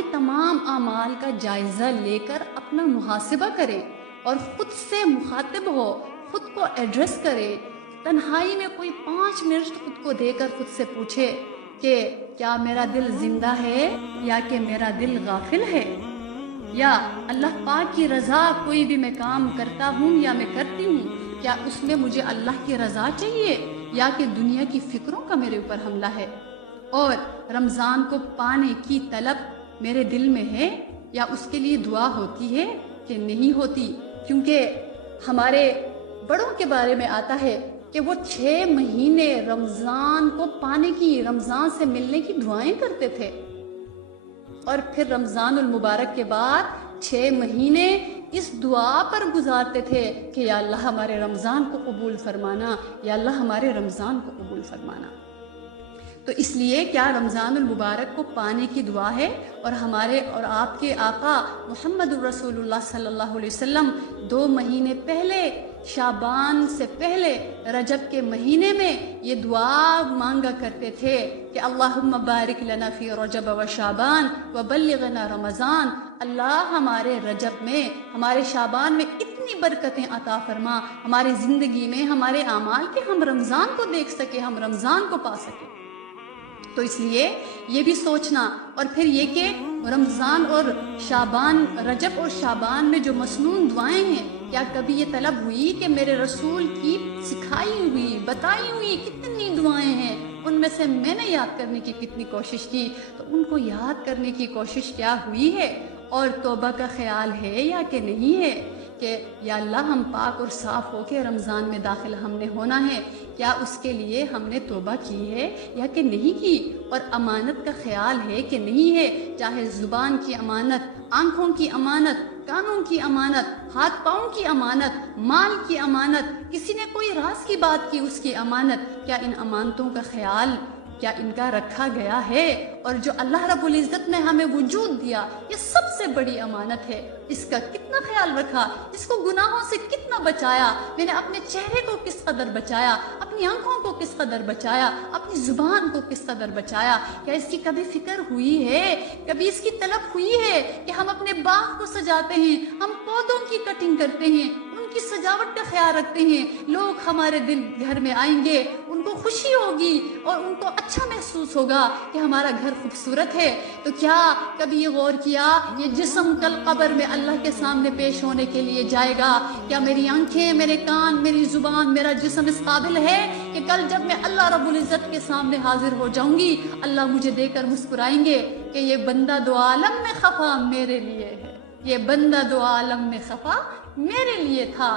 اپنے تمام اعمال کا جائزہ لے کر اپنا محاسبہ کرے اور خود سے مخاطب ہو، خود کو ایڈریس کرے، تنہائی میں کوئی 5 منٹ خود کو دے کر خود سے پوچھے کہ کیا میرا دل زندہ ہے یا کہ میرا دل غافل ہے، یا اللہ پاک کی رضا کوئی بھی میں کام کرتا ہوں یا میں کرتی ہوں، کیا اس میں مجھے اللہ کی رضا چاہیے یا کہ دنیا کی فکروں کا میرے اوپر حملہ ہے، اور رمضان کو پانے کی طلب میرے دل میں ہے یا اس کے لیے دعا ہوتی ہے کہ نہیں ہوتی، کیونکہ ہمارے بڑوں کے بارے میں آتا ہے کہ وہ 6 مہینے رمضان کو پانے کی، رمضان سے ملنے کی دعائیں کرتے تھے، اور پھر رمضان المبارک کے بعد 6 مہینے اس دعا پر گزارتے تھے کہ یا اللہ ہمارے رمضان کو قبول فرمانا، یا اللہ ہمارے رمضان کو قبول فرمانا۔ تو اس لیے کیا رمضان المبارک کو پانے کی دعا ہے، اور ہمارے اور آپ کے آقا محمد الرسول اللہ صلی اللہ علیہ وسلم 2 مہینے پہلے، شعبان سے پہلے رجب کے مہینے میں یہ دعا مانگا کرتے تھے کہ اللہم بارک لنا فی رجب و شعبان وبلغنا رمضان، اللہ ہمارے رجب میں، ہمارے شعبان میں اتنی برکتیں عطا فرما ہماری زندگی میں، ہمارے اعمال کے ہم رمضان کو دیکھ سکیں، ہم رمضان کو پا سکیں۔ تو اس لیے یہ بھی سوچنا، اور پھر یہ کہ رمضان اور شعبان، رجب اور شعبان میں جو مسنون دعائیں ہیں، کیا کبھی یہ طلب ہوئی کہ میرے رسول کی سکھائی ہوئی، بتائی ہوئی کتنی دعائیں ہیں، ان میں سے میں نے یاد کرنے کی کتنی کوشش کی، تو ان کو یاد کرنے کی کوشش کیا ہوئی ہے، اور توبہ کا خیال ہے یا کہ نہیں ہے کہ یا اللہ ہم پاک اور صاف ہو کے رمضان میں داخل ہم نے ہونا ہے، کیا اس کے لیے ہم نے توبہ کی ہے یا کہ نہیں کی، اور امانت کا خیال ہے کہ نہیں ہے، چاہے زبان کی امانت، آنکھوں کی امانت، کانوں کی امانت، ہاتھ پاؤں کی امانت، مال کی امانت، کسی نے کوئی راز کی بات کی اس کی امانت، کیا ان امانتوں کا خیال، کیا ان کا رکھا گیا ہے؟ اور جو اللہ رب العزت نے ہمیں وجود دیا، یہ سب سے بڑی امانت ہے، اس کا کتنا خیال رکھا، اس کو گناہوں سے کتنا بچایا، میں نے اپنے چہرے کو کس قدر بچایا، اپنی آنکھوں کو کس قدر بچایا، اپنی زبان کو کس قدر بچایا، کیا اس کی کبھی فکر ہوئی ہے، کبھی اس کی طلب ہوئی ہے کہ ہم اپنے باغ کو سجاتے ہیں، ہم پودوں کی کٹنگ کرتے ہیں، ان کی سجاوٹ کا خیال رکھتے ہیں، لوگ ہمارے دل گھر میں آئیں گے، ان کو خوشی ہوگی اور ان کو اچھا محسوس ہوگا کہ ہمارا گھر خوبصورت ہے، تو کیا کبھی یہ غور کیا یہ جسم کل قبر میں اللہ کے سامنے پیش ہونے کے لیے جائے گا، کیا میری آنکھیں، میرے کان، میری زبان، میرا جسم اس قابل ہے کہ کل جب میں اللہ رب العزت کے سامنے حاضر ہو جاؤں گی، اللہ مجھے دے کر مسکرائیں گے کہ یہ بندہ دو عالم میں خفا میرے لیے ہے، یہ بندہ دو عالم میں خفا میرے لیے تھا۔